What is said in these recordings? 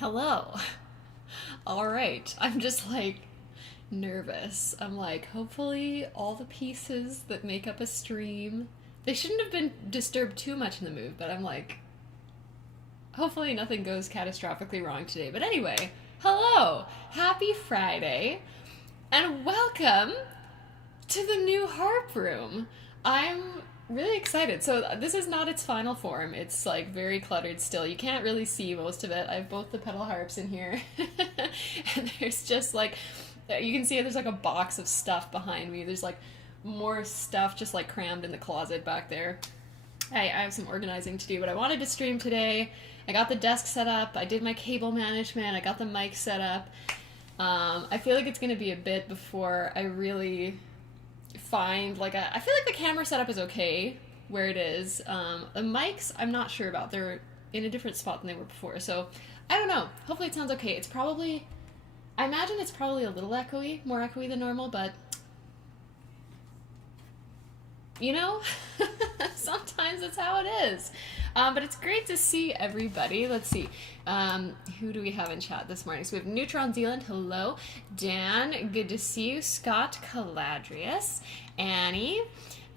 Hello. All right. I'm just like nervous. I'm like, hopefully, all the pieces that make up a stream, they shouldn't have been disturbed too much in the move, but I'm like, hopefully, nothing goes catastrophically wrong today. But anyway, hello. Happy Friday. And welcome to the new harp room. I'm really excited. So this is not its final form. It's like very cluttered still. You can't really see most of it. I have both the pedal harps in here. And there's just like you can see there's like a box of stuff behind me. There's like more stuff just like crammed in the closet back there. I have some organizing to do, but I wanted to stream today. I got the desk set up. I did my cable management. I got the mic set up. I feel like it's going to be a bit before I really find like I feel like the camera setup is okay where it is. The mics I'm not sure about. They're in a different spot than they were before. So I don't know. Hopefully it sounds okay. It's probably I imagine it's probably a little echoey, more echoey than normal, but you know, sometimes it's how it is. But it's great to see everybody. Let's see. Who do we have in chat this morning? So we have Neutron Zealand. Hello. Dan, good to see you. Scott Caladrius. Annie.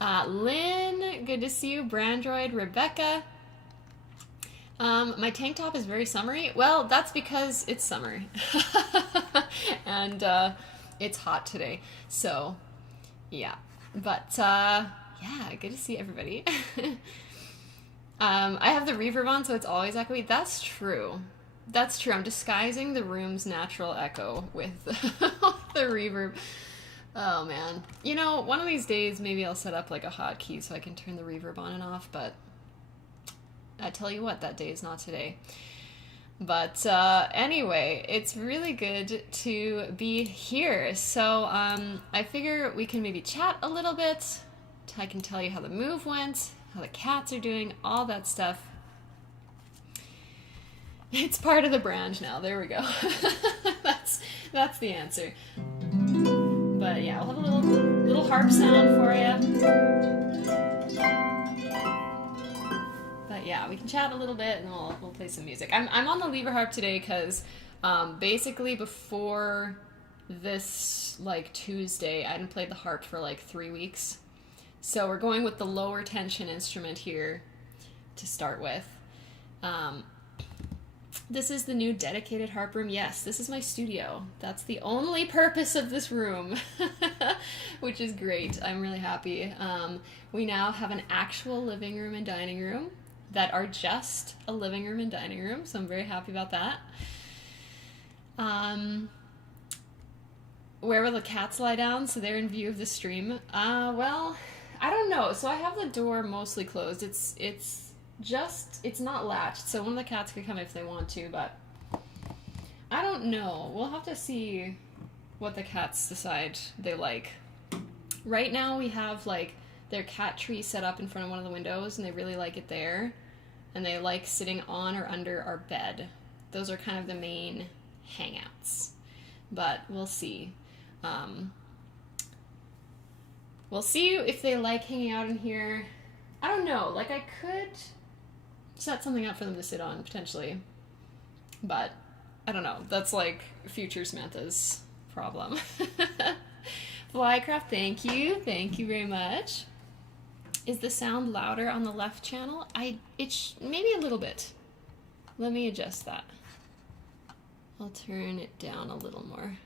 Lynn, good to see you. Brandroid. Rebecca. My tank top is very summery. Well, that's because it's summer. And it's hot today. So, yeah. But, yeah, good to see everybody. I have the reverb on, so it's always echoey. That's true. That's true. I'm disguising the room's natural echo with the reverb. Oh, man. You know, one of these days, maybe I'll set up like a hotkey so I can turn the reverb on and off, but I tell you what, that day is not today. But anyway, it's really good to be here. So I figure we can maybe chat a little bit. I can tell you how the move went, how the cats are doing, all that stuff. It's part of the brand now. There we go. that's the answer. But yeah, we'll have a little harp sound for you. But yeah, we can chat a little bit and we'll play some music. I'm on the lever harp today because basically before this like Tuesday, I hadn't played the harp for like 3 weeks. So we're going with the lower tension instrument here to start with. This is the new dedicated harp room. Yes, this is my studio. That's the only purpose of this room, which is great. I'm really happy. We now have an actual living room and dining room that are just a living room and dining room, so I'm very happy about that. Where will the cats lie down so they're in view of the stream? Well, I don't know. So I have the door mostly closed. It's not latched, so one of the cats could come if they want to, but I don't know. We'll have to see what the cats decide they like. Right now we have like their cat tree set up in front of one of the windows, and they really like it there, and they like sitting on or under our bed. Those are kind of the main hangouts, but we'll see. We'll see if they like hanging out in here. I don't know, like I could set something up for them to sit on, potentially. But, I don't know, that's like future Samantha's problem. Flycraft, thank you very much. Is the sound louder on the left channel? Maybe a little bit. Let me adjust that. I'll turn it down a little more.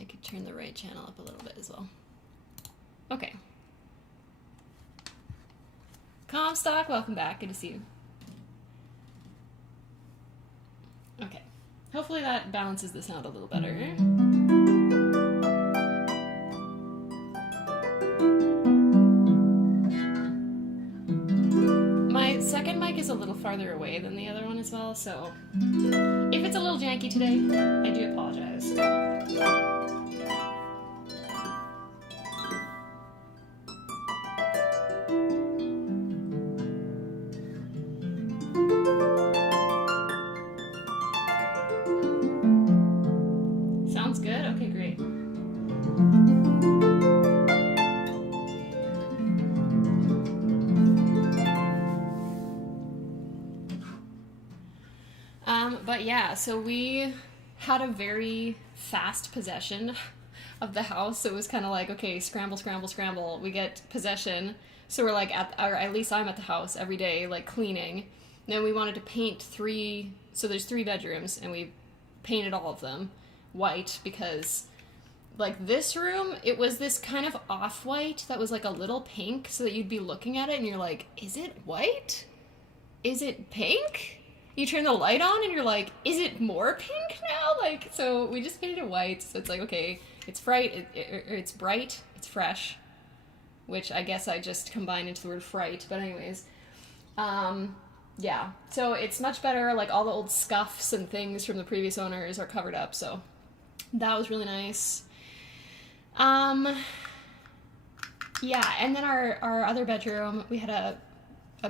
I could turn the right channel up a little bit as well. Okay. Comstock, welcome back. Good to see you. Okay. Hopefully that balances the sound a little better. My second mic is a little farther away than the other one as well, so if it's a little janky today, I do apologize. Sounds good? Okay, great. Yeah, so we had a very fast possession of the house. It was kind of like, okay, scramble, scramble, scramble. We get possession. So we're like, or at least I'm at the house every day, like cleaning. And then we wanted to paint so there's 3 bedrooms, and we painted all of them white because, like, this room, it was this kind of off-white that was like a little pink, so that you'd be looking at it and you're like, is it white? Is it pink? You turn the light on and you're like, is it more pink now? Like, so we just painted it white. So it's like, okay, it's bright, it's bright, it's fresh, which I guess I just combined into the word fright. But anyways, yeah. So it's much better. Like, all the old scuffs and things from the previous owners are covered up. So that was really nice. Yeah, and then our other bedroom, we had a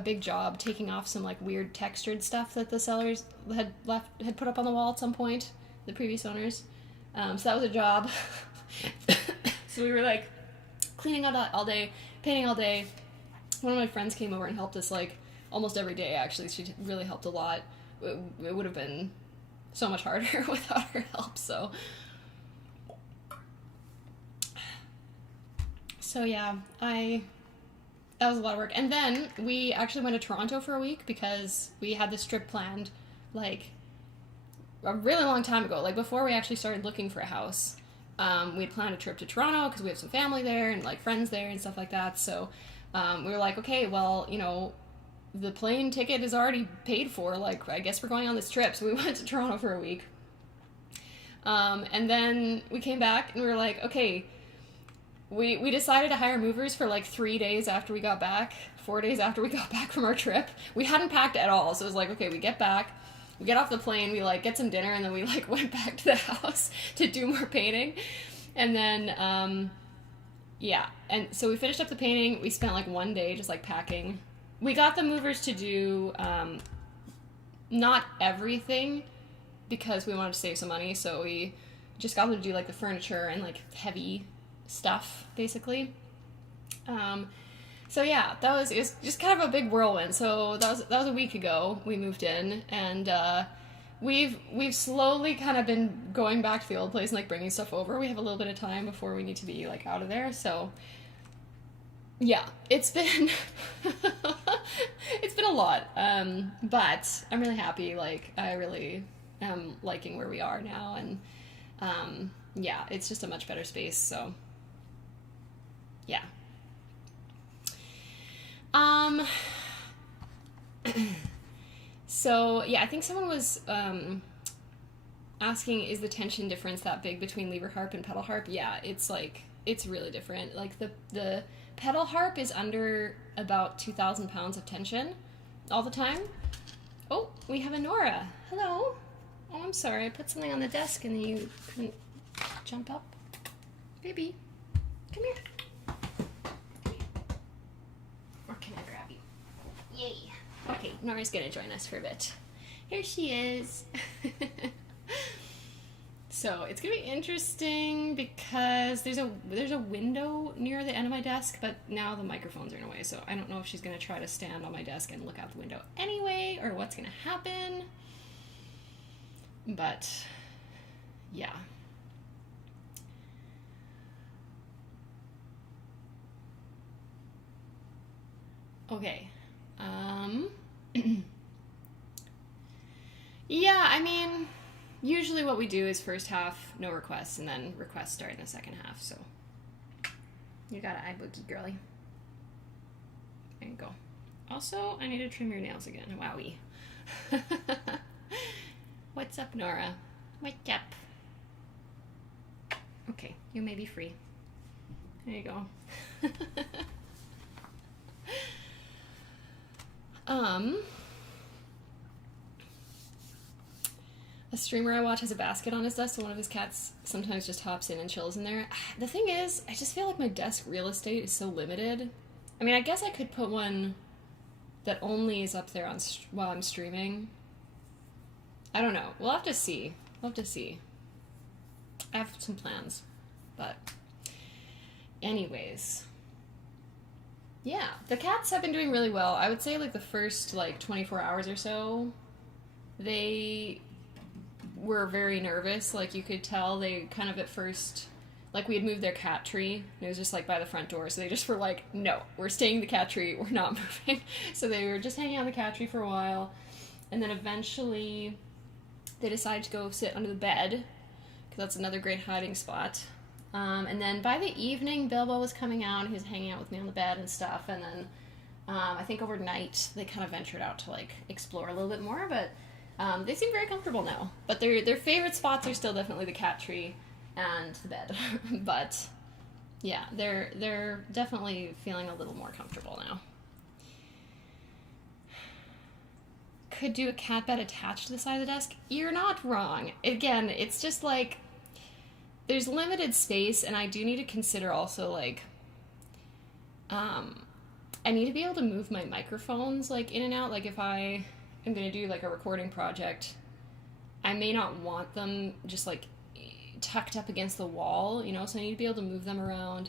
big job taking off some like weird textured stuff that the sellers had put up on the wall at some point, the previous owners. So that was a job. So we were like cleaning all day, painting all day. One of my friends came over and helped us like almost every day, actually. She really helped a lot. It would have been so much harder without her help. So yeah, that was a lot of work. And then we actually went to Toronto for a week because we had this trip planned like a really long time ago. Like, before we actually started looking for a house, we had planned a trip to Toronto because we have some family there and like friends there and stuff like that. So we were like, okay, well, you know, the plane ticket is already paid for. Like, I guess we're going on this trip. So we went to Toronto for a week. And then we came back and we were like, okay, we decided to hire movers for like 3 days after we got back, 4 days after we got back from our trip. We hadn't packed at all. So it was like, okay, we get back, we get off the plane, we like get some dinner, and then we like went back to the house to do more painting. And then, yeah. And so we finished up the painting. We spent like 1 day just like packing. We got the movers to do, not everything because we wanted to save some money. So we just got them to do like the furniture and like heavy stuff, basically. So yeah, it was just kind of a big whirlwind. So that was a week ago we moved in, and we've slowly kind of been going back to the old place and like bringing stuff over. We have a little bit of time before we need to be like out of there. So yeah, it's been it's been a lot, but I'm really happy. Like, I really am liking where we are now, and yeah, it's just a much better space. So yeah. So yeah, I think someone was asking, is the tension difference that big between lever harp and pedal harp? Yeah, it's really different. Like, the pedal harp is under about 2,000 pounds of tension all the time. Oh, we have a Nora. Hello. Oh, I'm sorry, I put something on the desk and you couldn't jump up. Baby, come here. Or can I grab you? Yay. Okay, Nora's gonna join us for a bit. Here she is. So it's gonna be interesting because there's a window near the end of my desk, but now the microphones are in the way, so I don't know if she's gonna try to stand on my desk and look out the window anyway, or what's gonna happen. But yeah. Okay. Yeah, I mean, usually what we do is first half, no requests, and then requests start in the second half, so you got an eye boogie, girly. There you go. Also, I need to trim your nails again. Wowie. What's up, Nora? What's up? Okay, you may be free. There you go. A streamer I watch has a basket on his desk, so one of his cats sometimes just hops in and chills in there. The thing is, I just feel like my desk real estate is so limited. I mean, I guess I could put one that only is up there while I'm streaming. I don't know. We'll have to see. I have some plans, but anyways. Yeah, the cats have been doing really well. I would say like the first like 24 hours or so, they were very nervous. Like, you could tell they kind of at first, like, we had moved their cat tree, and it was just, like, by the front door, so they just were like, no, we're staying in the cat tree, we're not moving. So they were just hanging out in the cat tree for a while, and then eventually they decided to go sit under the bed, because that's another great hiding spot. And then by the evening, Bilbo was coming out, and he was hanging out with me on the bed and stuff, and then I think overnight they kind of ventured out to, like, explore a little bit more, but they seem very comfortable now. But their favorite spots are still definitely the cat tree and the bed. But yeah, they're definitely feeling a little more comfortable now. Could do a cat bed attached to the side of the desk. You're not wrong. Again, it's just like there's limited space, and I do need to consider also, like, I need to be able to move my microphones, like, in and out. Like, if I am going to do, like, a recording project, I may not want them just, like, tucked up against the wall, you know, so I need to be able to move them around.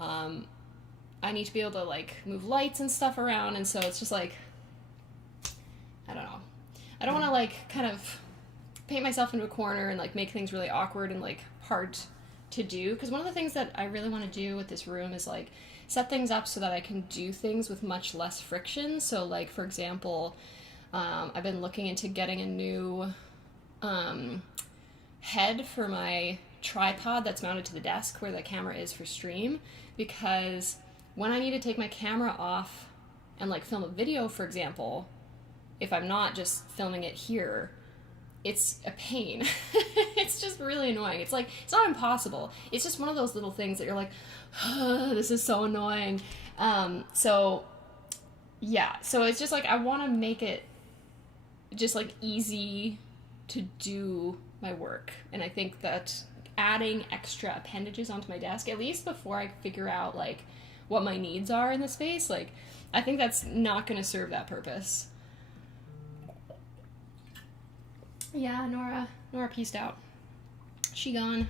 I need to be able to, like, move lights and stuff around, and so it's just, like, I don't know. I don't want to, like, kind of paint myself into a corner and, like, make things really awkward and, like, hard to do, because one of the things that I really want to do with this room is, like, set things up so that I can do things with much less friction. So, like, for example, I've been looking into getting a new head for my tripod that's mounted to the desk where the camera is for stream, because when I need to take my camera off and, like, film a video, for example, if I'm not just filming it here, it's a pain. It's just really annoying. It's like, it's not impossible. It's just one of those little things that you're like, this is so annoying. So yeah, so it's just like, I want to make it just, like, easy to do my work. And I think that adding extra appendages onto my desk, at least before I figure out, like, what my needs are in the space, like, I think that's not going to serve that purpose. Yeah, Nora pieced out. She gone.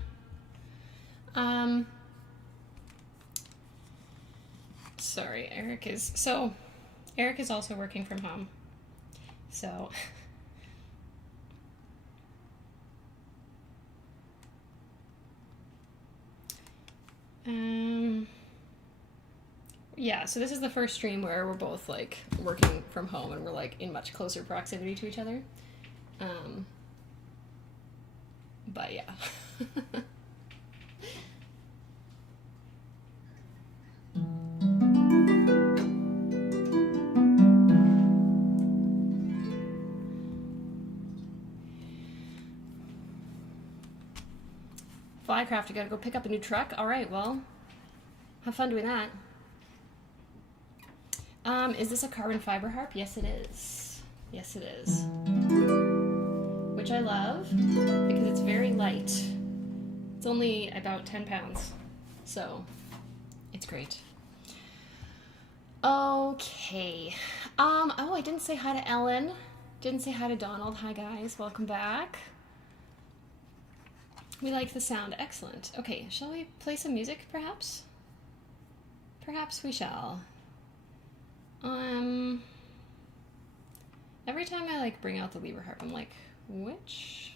Sorry, Eric is also working from home. So yeah, so this is the first stream where we're both, like, working from home and we're, like, in much closer proximity to each other. But yeah. Flycraft, you gotta go pick up a new truck? Alright, well, have fun doing that. Is this a carbon fiber harp? Yes, it is. Yes, it is. Which I love, because it's very light. It's only about 10 pounds, so it's great. Okay. Oh, I didn't say hi to Ellen. Didn't say hi to Donald. Hi, guys. Welcome back. We like the sound. Excellent. Okay, shall we play some music, perhaps? Perhaps we shall. Every time I, like, bring out the Lieber harp, I'm like, which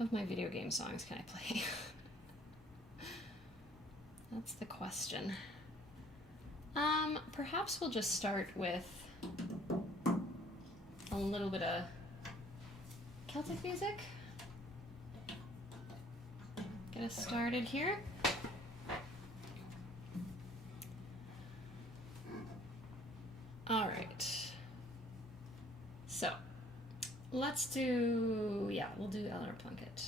of my video game songs can I play? That's the question. Perhaps we'll just start with a little bit of Celtic music. Get us started here. All right. So, let's do, yeah, we'll do Eleanor Plunkett.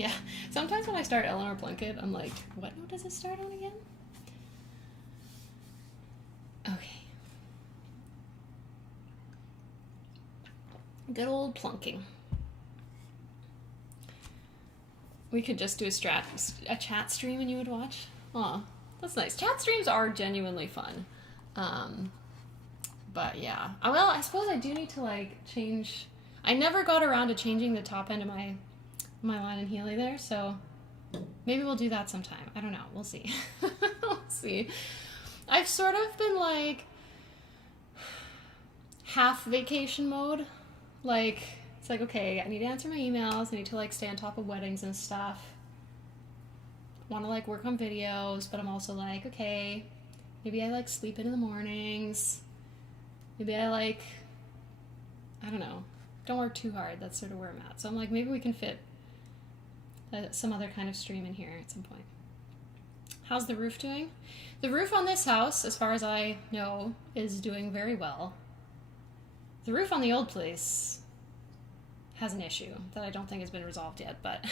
Yeah. Sometimes when I start Eleanor Plunkett, I'm like, what note does it start on again? Okay. Good old plunking. We could just do a chat stream and you would watch. Aw, that's nice. Chat streams are genuinely fun. But yeah. Well, I suppose I do need to like change. I never got around to changing the top end of my line and Healy there, so maybe we'll do that sometime. I don't know. We'll see. We'll see. I've sort of been like half vacation mode. Like, it's like, okay, I need to answer my emails. I need to like stay on top of weddings and stuff. I want to like work on videos, but I'm also like, okay, maybe I like sleep in the mornings. Maybe I like, I don't know, don't work too hard. That's sort of where I'm at. So I'm like, maybe we can fit some other kind of stream in here at some point. How's the roof doing? The roof on this house, as far as I know, is doing very well. The roof on the old place has an issue that I don't think has been resolved yet, but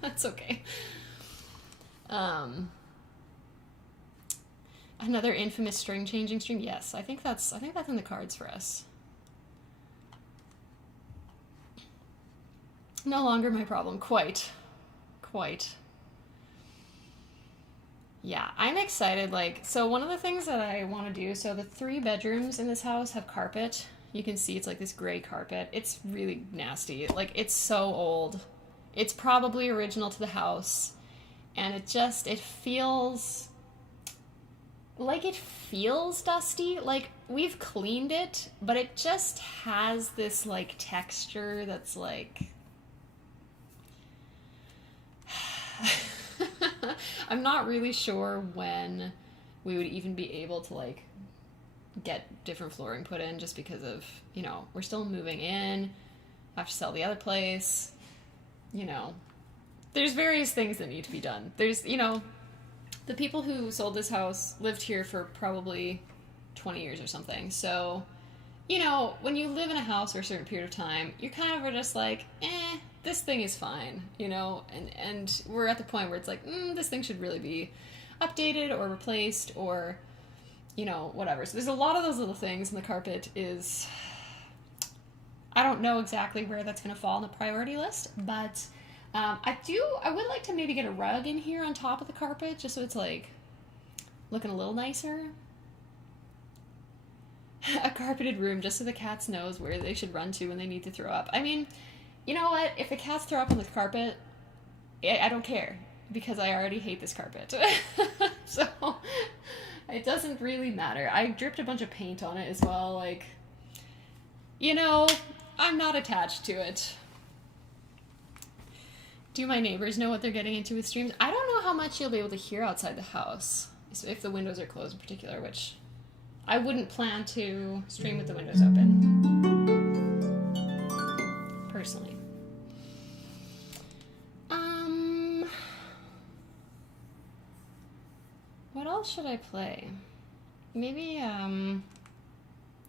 that's okay. Another infamous string changing stream. Yes, I think that's in the cards for us. No longer my problem. Quite. Yeah, I'm excited. Like, so one of the things that I want to do, so the 3 bedrooms in this house have carpet. You can see it's like this gray carpet. It's really nasty. Like, it's so old. It's probably original to the house. And it feels dusty. Like, we've cleaned it, but it just has this like texture that's like I'm not really sure when we would even be able to like get different flooring put in, just because of, you know, we're still moving in, have to sell the other place, you know, there's various things that need to be done. There's, you know, the people who sold this house lived here for probably 20 years or something. So, you know, when you live in a house for a certain period of time, you kind of are just like, this thing is fine, you know, and we're at the point where it's like, this thing should really be updated or replaced or, you know, whatever. So there's a lot of those little things, and the carpet is, I don't know exactly where that's going to fall on the priority list, but I would like to maybe get a rug in here on top of the carpet, just so it's like looking a little nicer. A carpeted room, just so the cats knows where they should run to when they need to throw up. I mean, you know what? If the cats throw up on the carpet, I don't care, because I already hate this carpet. So it doesn't really matter. I dripped a bunch of paint on it as well. Like, you know, I'm not attached to it. Do my neighbors know what they're getting into with streams? I don't know how much you'll be able to hear outside the house, if the windows are closed in particular, which I wouldn't plan to stream with the windows open, personally. What else should I play? Maybe,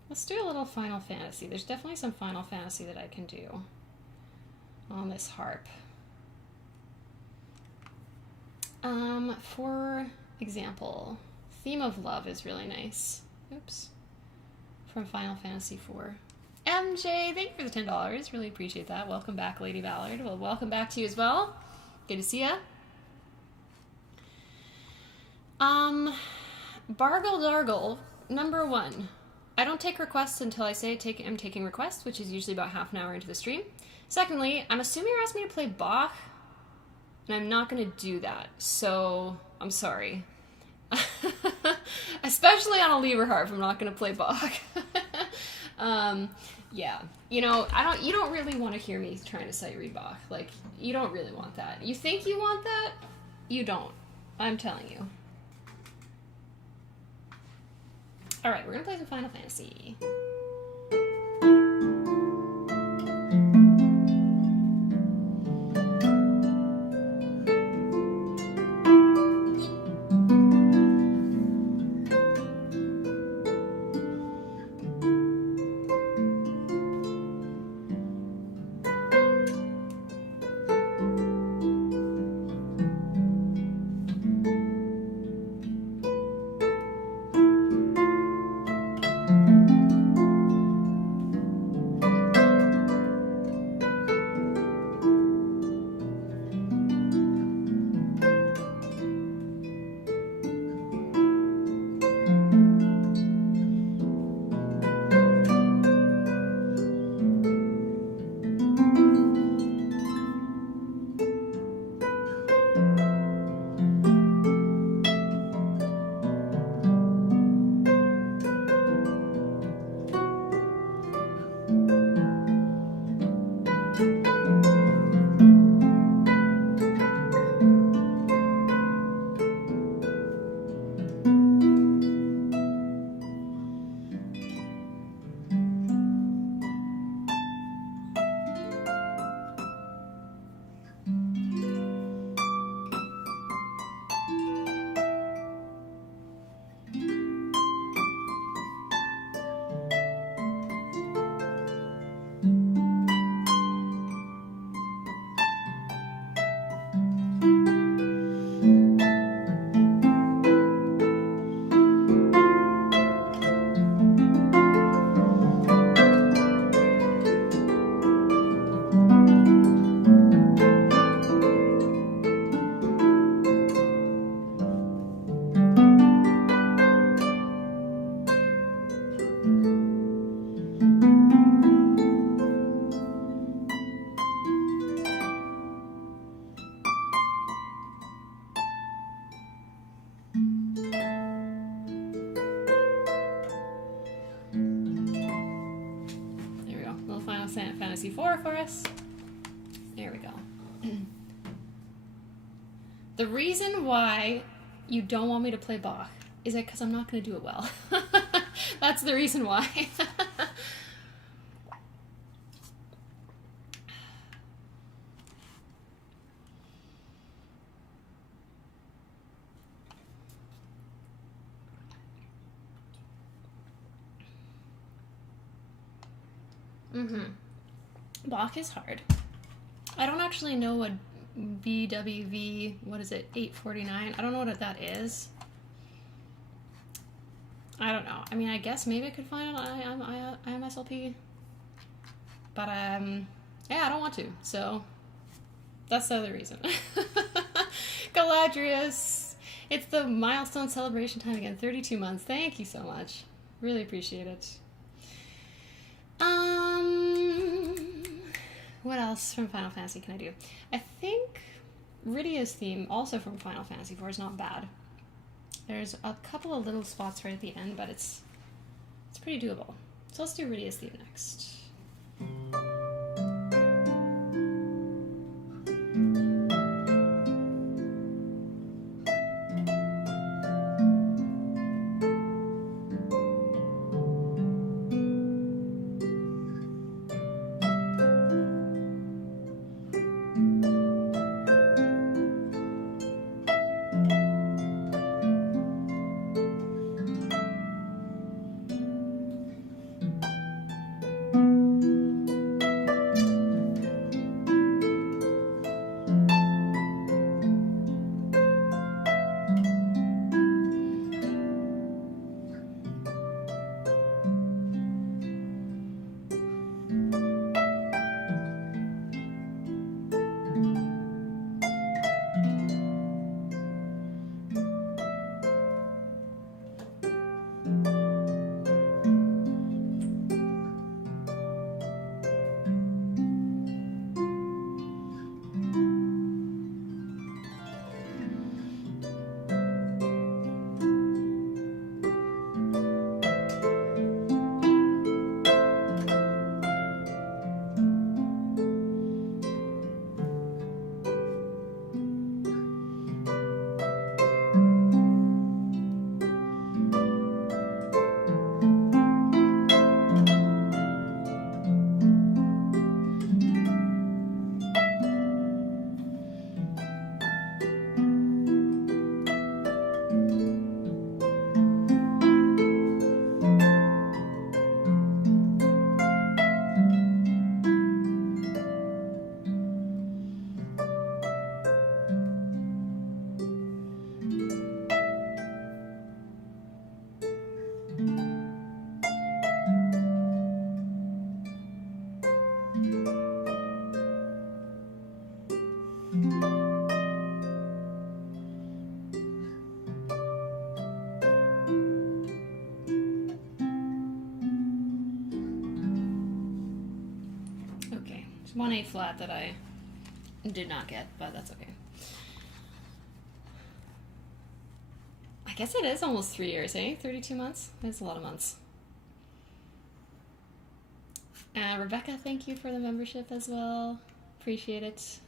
let's do a little Final Fantasy. There's definitely some Final Fantasy that I can do on this harp. For example, Theme of Love is really nice. Oops. From Final Fantasy IV. MJ, thank you for the $10. Really appreciate that. Welcome back, Lady Ballard. Well, welcome back to you as well. Good to see ya. Bargle Dargle, number 1. I don't take requests until I say I'm taking requests, which is usually about half an hour into the stream. Secondly, I'm assuming you're asking me to play Bach, and I'm not going to do that, so I'm sorry. Especially on a lever harp, I'm not going to play Bach. Yeah, you know, you don't really want to hear me trying to sight read Bach. Like, you don't really want that. You think you want that? You don't. I'm telling you. Alright, we're gonna play some Final Fantasy. Fantasy IV for us. There we go. The reason why you don't want me to play Bach is that because I'm not going to do it well. That's the reason why. Bach is hard. I don't actually know what BWV, what is it, 849? I don't know what that is. I don't know. I mean, I guess maybe I could find it on IMSLP. But, yeah, I don't want to. So, that's the other reason. Galadrius! It's the milestone celebration time again. 32 months. Thank you so much. Really appreciate it. What else from Final Fantasy can I do? I think Rydia's theme, also from Final Fantasy IV, is not bad. There's a couple of little spots right at the end, but it's pretty doable. So let's do Rydia's theme next. One A flat that I did not get, but that's okay. I guess it is almost 3 years, eh? 32 months? That's a lot of months. Rebecca, thank you for the membership as well. Appreciate it.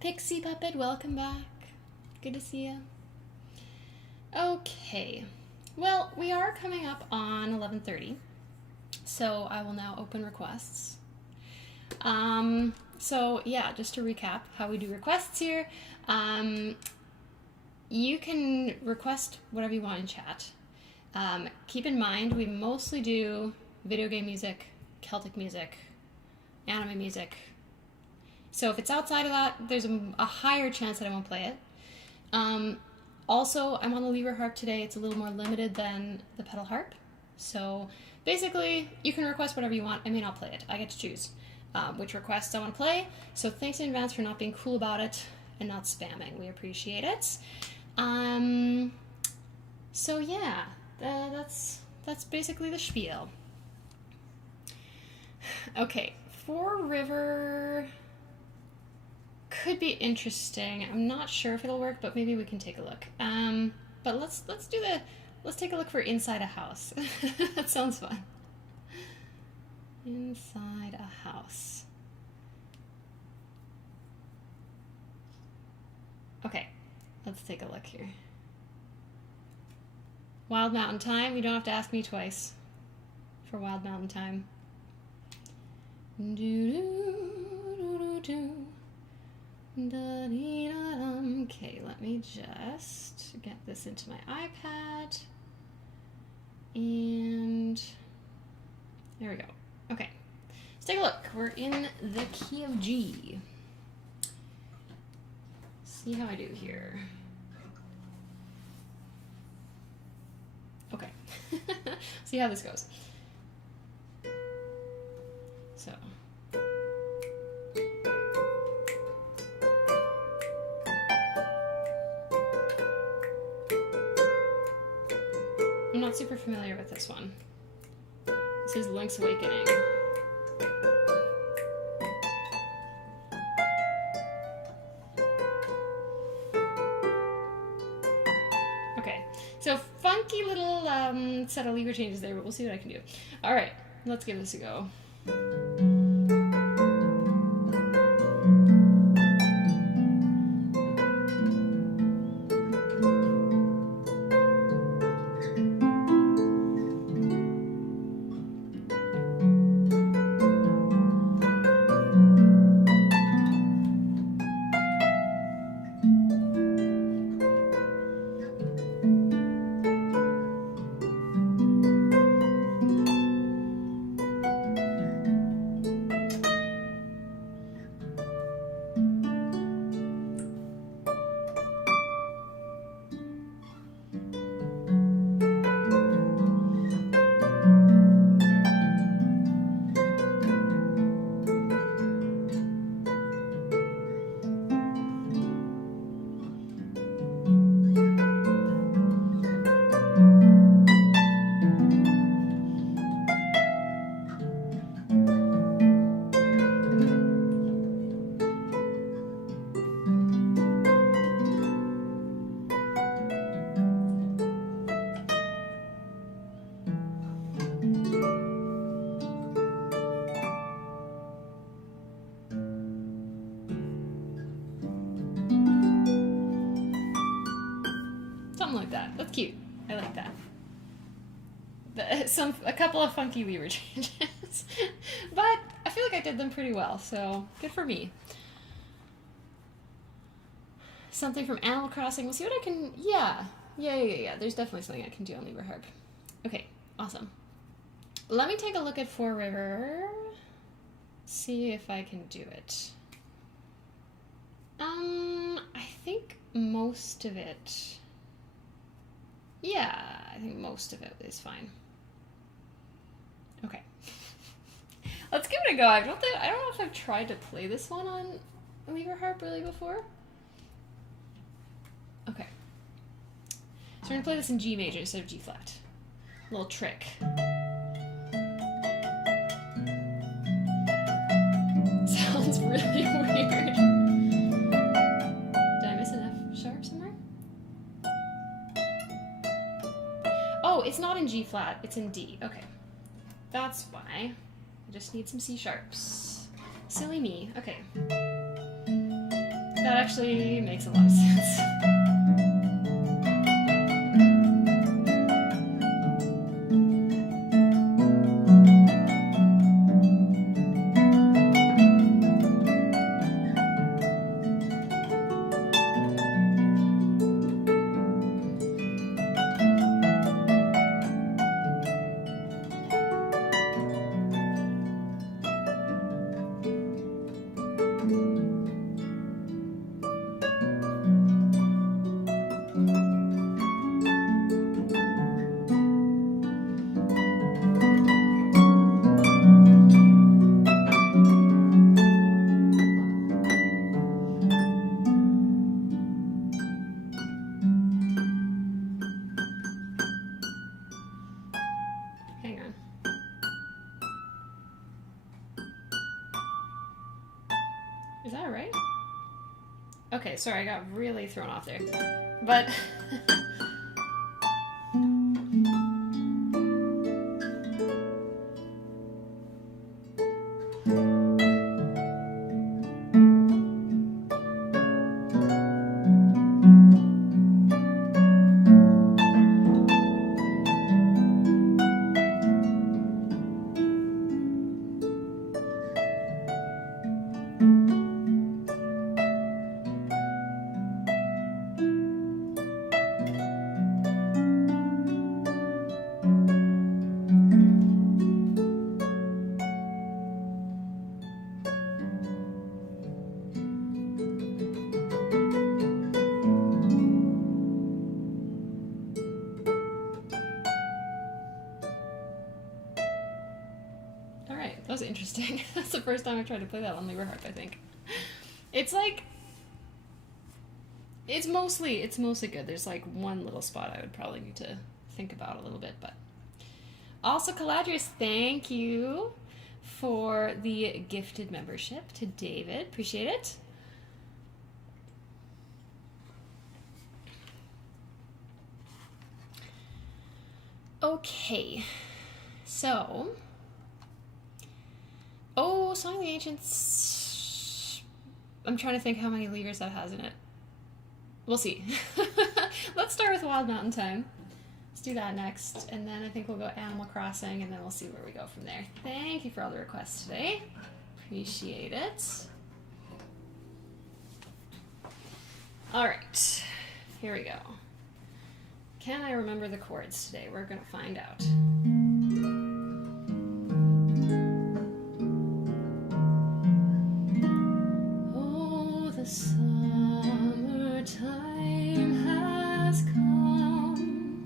Pixie Puppet, welcome back. Good to see you. Okay. Well, we are coming up on 11:30. So I will now open requests. So yeah, just to recap how we do requests here. You can request whatever you want in chat. Keep in mind, we mostly do video game music, Celtic music, anime music. So if it's outside of that, there's a higher chance that I won't play it. Also, I'm on the lever harp today. It's a little more limited than the pedal harp. So basically, you can request whatever you want. I may not play it. I get to choose which requests I want to play. So thanks in advance for not being cool about it and not spamming. We appreciate it. So yeah, that's basically the spiel. Okay, Four River could be interesting. I'm not sure if it'll work, but maybe we can take a look. But let's do the Let's take a look for inside a house. That sounds fun. Inside a house. Okay, let's take a look here. Wild Mountain Time. You don't have to ask me twice for Wild Mountain Time. Okay, let me just get this into my iPad. And there we go. Okay, let's take a look. We're in the key of G. See how I do here. Okay, see how this goes. So. I'm not super familiar with this one. This is Link's Awakening. Okay, so funky little set of lever changes there, but we'll see what I can do. All right, let's give this a go. Like that. That's cute. I like that. A couple of funky lever changes, but I feel like I did them pretty well, so good for me. Something from Animal Crossing. We'll see what I can. Yeah. There's definitely something I can do on lever harp. Okay, awesome. Let me take a look at Four River. See if I can do it. I think most of it. Yeah, I think most of it is fine. Okay. Let's give it a go. I don't know if I've tried to play this one on lever harp really before. Okay. So we're gonna play this in G major instead of G flat. Little trick. Sounds really weird. Did I miss an F sharp somewhere? Oh, it's not in G flat, it's in D. Okay. That's why. I just need some C sharps. Silly me. Okay. That actually makes a lot of sense. Is that right? Okay, sorry, I got really thrown off there. But interesting. That's the first time I've tried to play that on Lieber Harp, I think. It's like, it's mostly good. There's like one little spot I would probably need to think about a little bit, but also Caladrius, thank you for the gifted membership to David. Appreciate it. Okay, so, Song of the Ancients, I'm trying to think how many levers that has in it. We'll see. Let's start with Wild Mountain Time. Let's do that next, and then I think we'll go Animal Crossing, and then we'll see where we go from there. Thank you for all the requests today. Appreciate it. All right, here we go. Can I remember the chords today? We're going to find out. Oh, the summertime has come,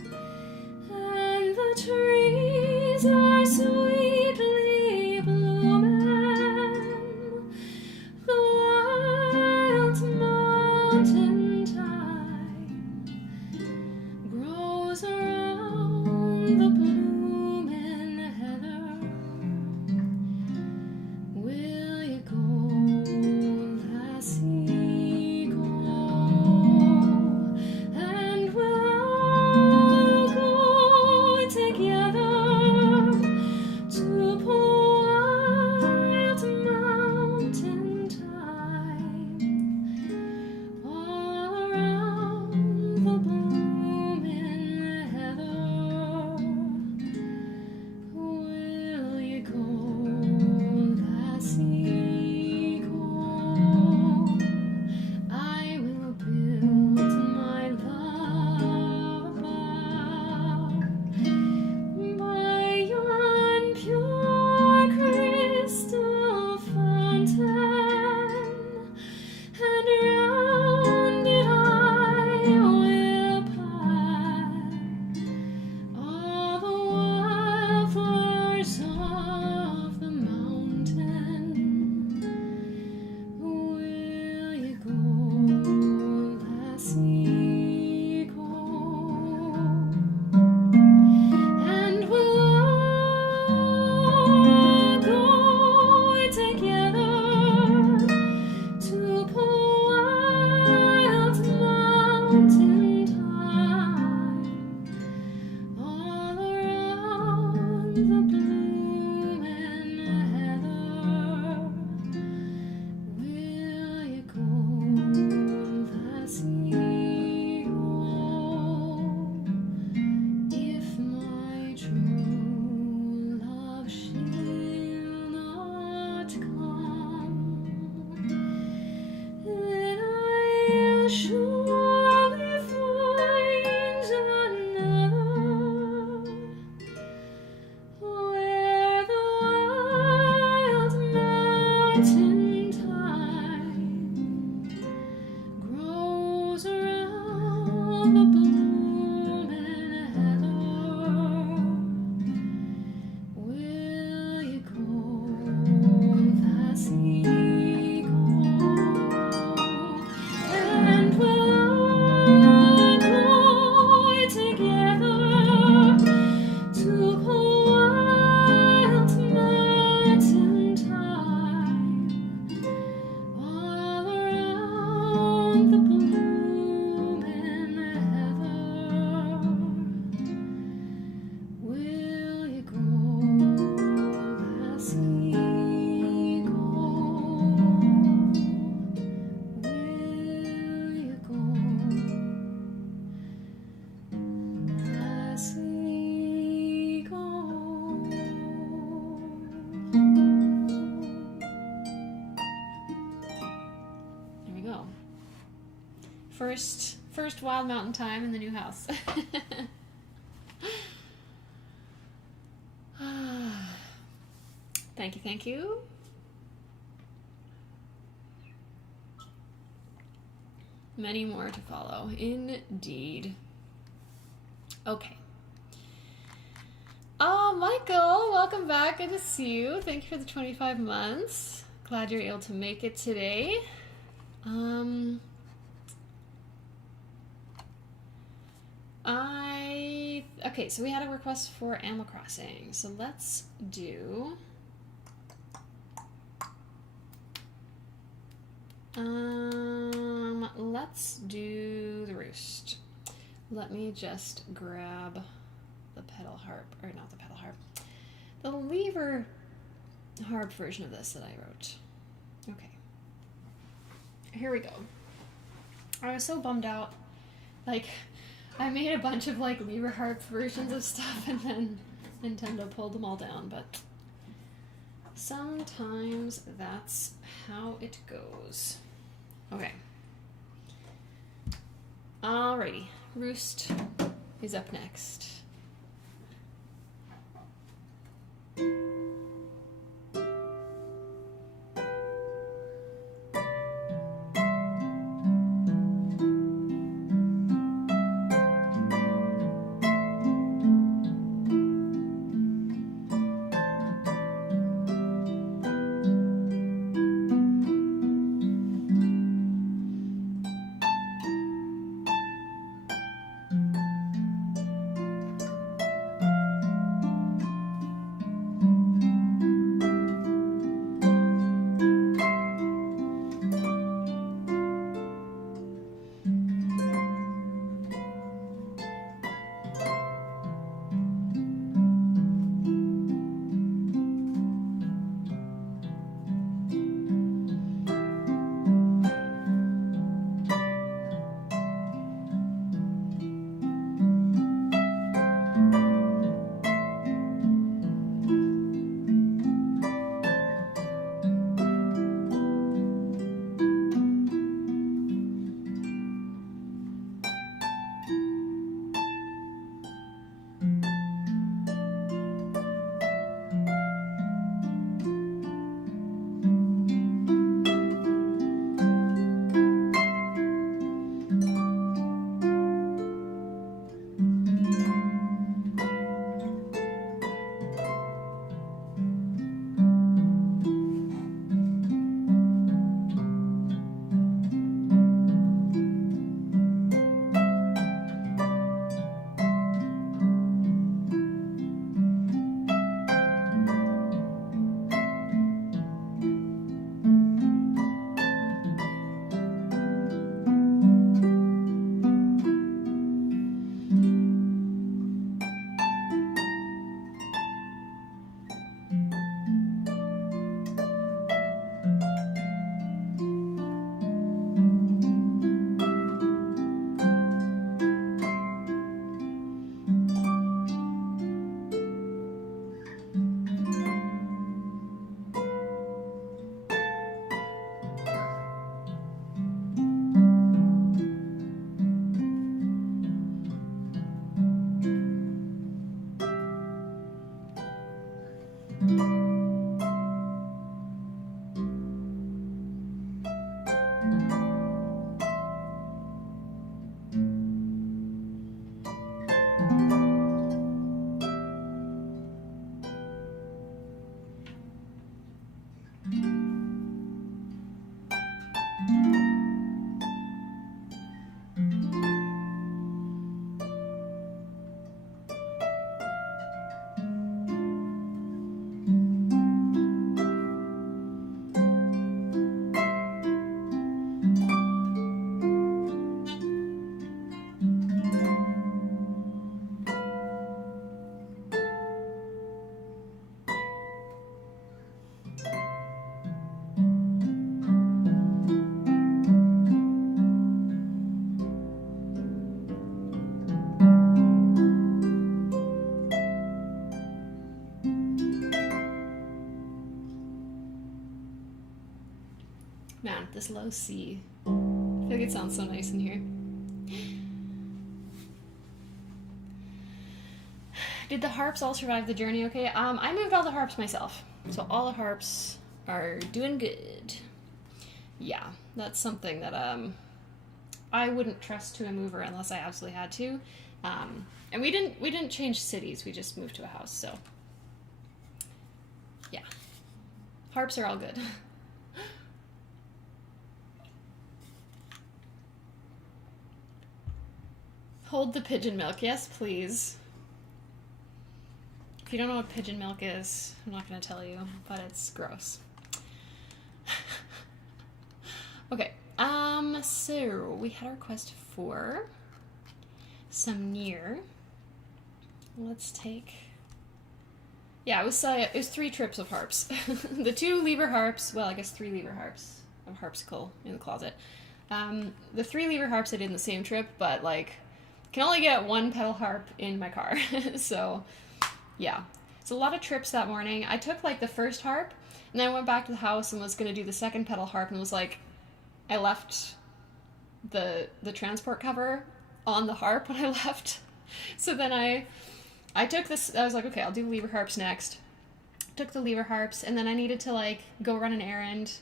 and the trees are sweetly blooming. The wild mountain thyme grows around the blooming heather. Will you go, lassie, go? And we'll all go together to wild mountain thyme, all around the blooming heather. Will you go, lassie, go? I will build my love by yon pure crystal fountain, and round it I will pile all the wildflowers of the mountain. Will you go, lassie, go? And we'll all go together to wild mountain thyme, all around the blooming heather. Will you go, lassie, go? If my true love shall not come, then I'll surely find another, where the wild mountain thyme grows around the blooming heather. Will you go, lassie, go? And we'll all go together to wild mountain thyme, all around the blooming heather. Will you go, lassie, go? Will you go, lassie, go? There we go. First Wild Mountain Time in the new house. Thank you, thank you. Many more to follow, indeed. Okay. My Michael, welcome back. Good to see you. Thank you for the 25 months. Glad you're able to make it today. Okay, so we had a request for Animal Crossing. So let's do the roost. Let me just grab the pedal harp, or not the pedal harp, the lever harp version of this that I wrote. Okay. Here we go. I was so bummed out. Like, I made a bunch of like lever harp versions of stuff and then Nintendo pulled them all down, but sometimes that's how it goes. Okay. Alrighty. Roost is up next. Man, this low C. I feel like it sounds so nice in here. Did the harps all survive the journey okay? I moved all the harps myself. So all the harps are doing good. Yeah, that's something that I wouldn't trust to a mover unless I absolutely had to. And we didn't change cities, we just moved to a house, so Harps are all good. Hold the pigeon milk. Yes, please. If you don't know what pigeon milk is, I'm not going to tell you, but it's gross. Okay, so we had a request for some near. Let's take... Yeah, it was 3 trips of harps. The 2 lever harps, well, I guess 3 lever harps of harpsichord in the closet. The 3 lever harps I did in the same trip, but, like, can only get 1 pedal harp in my car. So, yeah. It's a lot of trips that morning. I took, like, the first harp, and then I went back to the house and was going to do the second pedal harp, and was like, I left the transport cover on the harp when I left. So then I took this, I was like, okay, I'll do the lever harps next. Took the lever harps, and then I needed to, like, go run an errand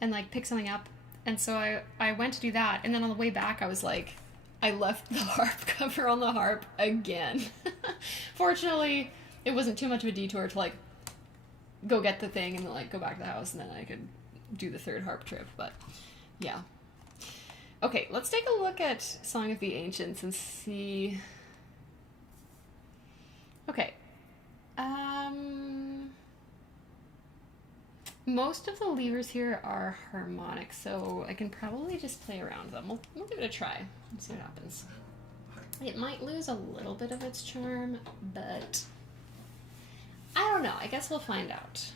and, like, pick something up. And so I went to do that, and then on the way back I was like, I left the harp cover on the harp again. Fortunately, it wasn't too much of a detour to, like, go get the thing and, like, go back to the house, and then I could do the 3rd harp trip, but yeah. Okay, let's take a look at Song of the Ancients and see... Okay. Most of the levers here are harmonic, so I can probably just play around them. We'll give it a try and see what happens. It might lose a little bit of its charm, but I don't know. I guess we'll find out.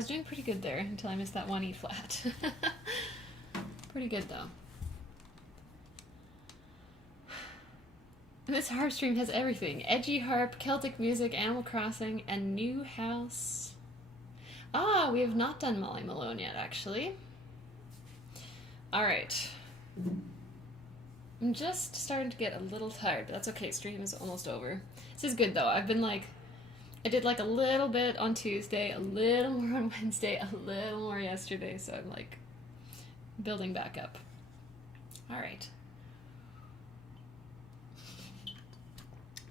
was doing pretty good there until I missed that one E flat. Pretty good though. And this harp stream has everything. Edgy harp, Celtic music, Animal Crossing, and New House. Ah, we have not done Molly Malone yet, actually. Alright. I'm just starting to get a little tired, but that's okay. Stream is almost over. This is good, though. I've been, like... I did, like, a little bit on Tuesday, a little more on Wednesday, a little more yesterday, so I'm, like, building back up. Alright.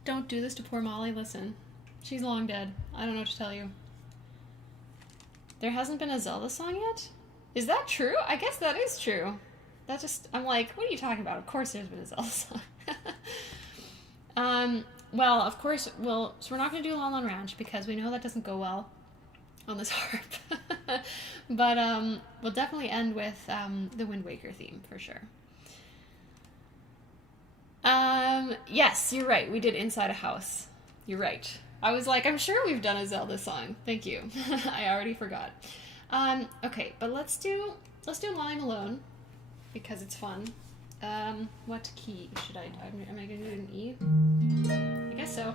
Don't do this to poor Molly. Listen. She's long dead. I don't know what to tell you. There hasn't been a Zelda song yet? Is that true? I guess that is true. That just... I'm like, what are you talking about? Of course there's been a Zelda song. Well, of course, so we're not going to do La La Ranch because we know that doesn't go well on this harp. But we'll definitely end with the Wind Waker theme for sure. Yes, you're right. We did Inside a House. You're right. I was like, I'm sure we've done a Zelda song. Thank you. I already forgot. Okay, but let's do Lime Alone because it's fun. What key should I do? Am I going to do an E? I guess so.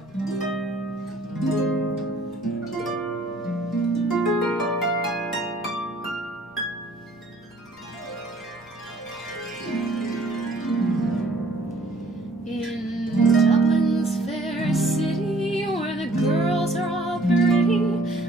In Dublin's fair city, where the girls are all pretty,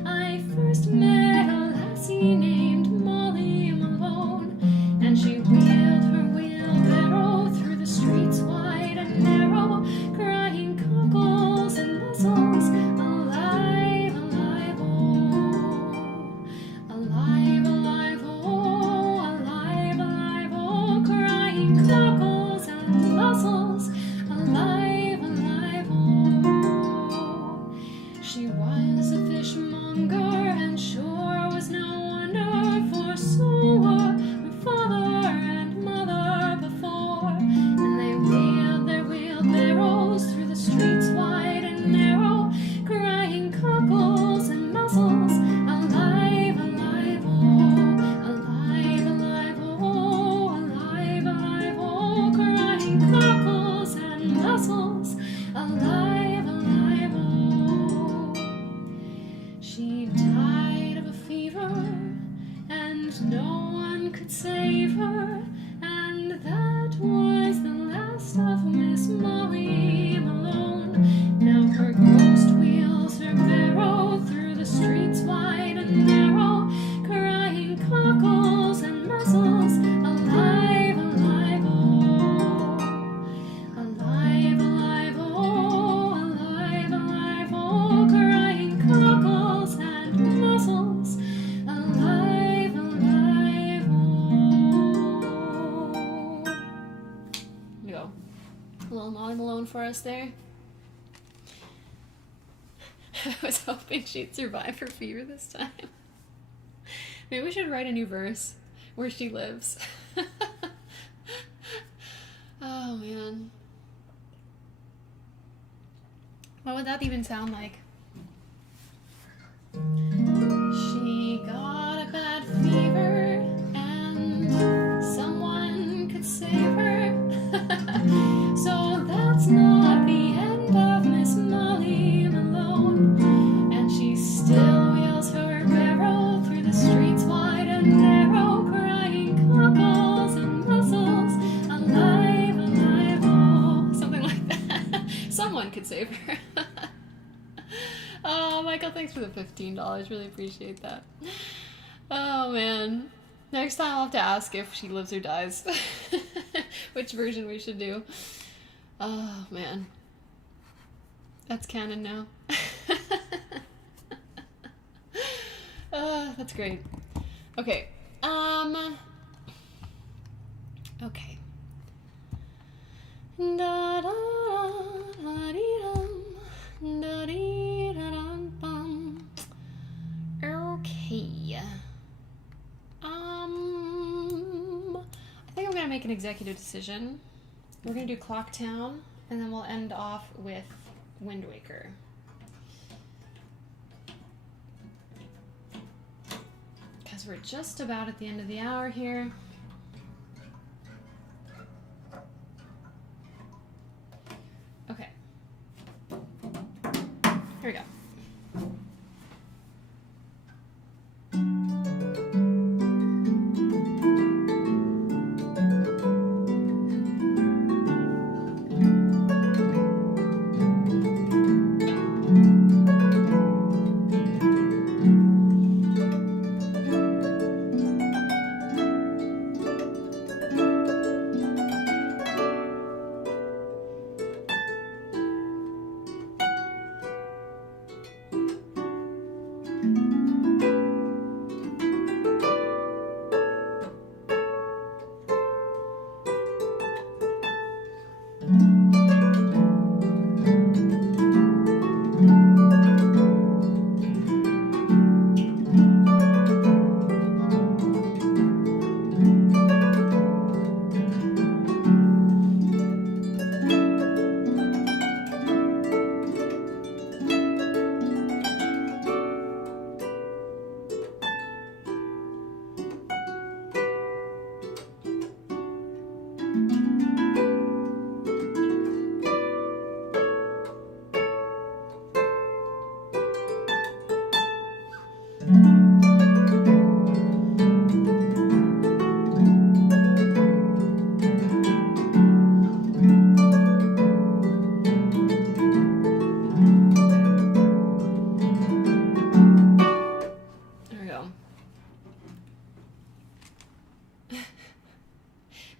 I first met a lassie named Molly Malone, and she wheeled her wheelbarrow through the streets wide and narrow, crying cockles and muzzles, alive, alive, oh, alive, alive, oh, alive, alive, oh, crying cockles and muzzles, alive, alive, oh. She was a fishmonger, and sure was no wonder, for so were her father and mother before, and they wheeled their wheelbarrows through the streets wide and narrow, crying cockles and muzzles, alive, alive, oh, alive, alive, oh, alive, alive, oh, crying cockles and muzzles, alive, alive, oh. She died of a fever, and no one could save her, and that was the last of Miss Molly Malone. Now her ghost wheels her barrow through the streets wide and narrow, crying cockles and muzzles, alive, alive, oh, alive, alive, oh, alive, alive, oh, crying cockles and muzzles, alive, alive, oh. There you go. A little Molly Malone for us there. I was hoping she'd survive her fever this time. Maybe we should write a new verse where she lives. Oh man. What would that even sound like? She got a bad fever and someone could save her. So that's not the end of Miss Molly Malone. And she still wheels her barrow through the streets wide and narrow, crying cockles and muzzles, alive, alive, oh. Something like that. Someone could save her. Oh, Michael, thanks for the $15. Really appreciate that. Oh, man. Next time I'll have to ask if she lives or dies. Which version we should do. Oh, man. That's canon now. That's great. Okay. Okay. Da da da dee dum, da dee da dum bum. Okay. I think I'm gonna make an executive decision. We're gonna do Clocktown, and then we'll end off with Wind Waker. because we're just about at the end of the hour here. Okay. Here we go.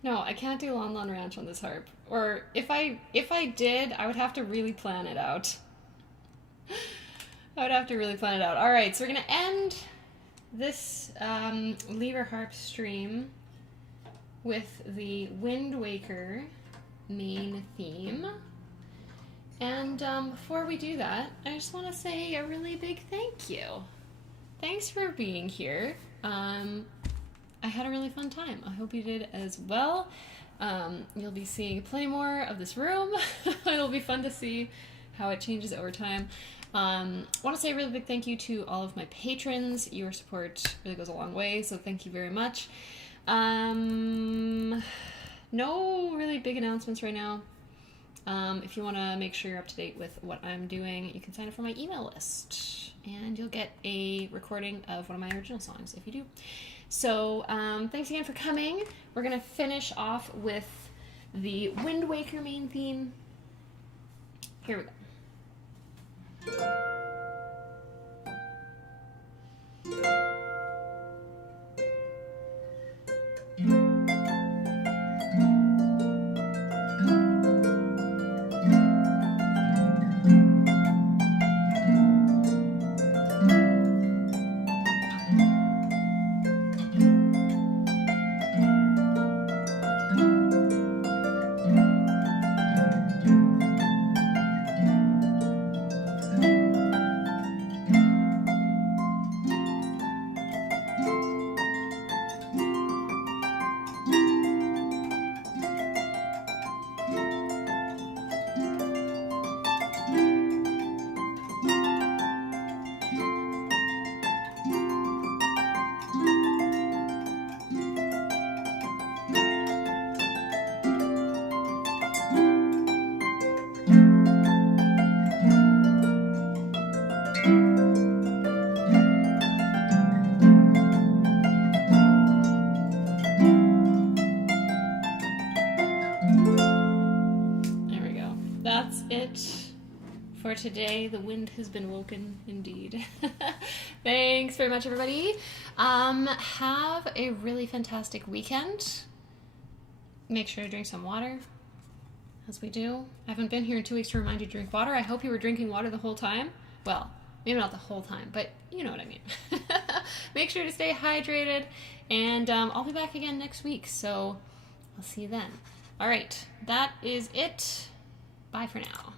No, I can't do Lon Lon Ranch on this harp. Or if I did, I would have to really plan it out. I would have to really plan it out. All right, so we're gonna end this Lever Harp stream with the Wind Waker main theme. And before we do that, I just want to say a really big thank you. Thanks for being here. I had a really fun time. I hope you did as well. You'll be seeing plenty more of this room. It'll be fun to see how it changes over time. I want to say a really big thank you to all of my patrons. Your support really goes a long way, so thank you very much. No really big announcements right now. If you want to make sure you're up to date with what I'm doing, you can sign up for my email list, and you'll get a recording of one of my original songs if you do. So thanks again for coming. We're going to finish off with the Wind Waker main theme. Here we go. For today, the wind has been woken, indeed. Thanks very much, everybody. Have a really fantastic weekend. Make sure to drink some water, as we do. I haven't been here in 2 weeks to remind you to drink water. I hope you were drinking water the whole time. Well, maybe not the whole time, but you know what I mean. Make sure to stay hydrated, and I'll be back again next week, so I'll see you then. All right, that is it. Bye for now.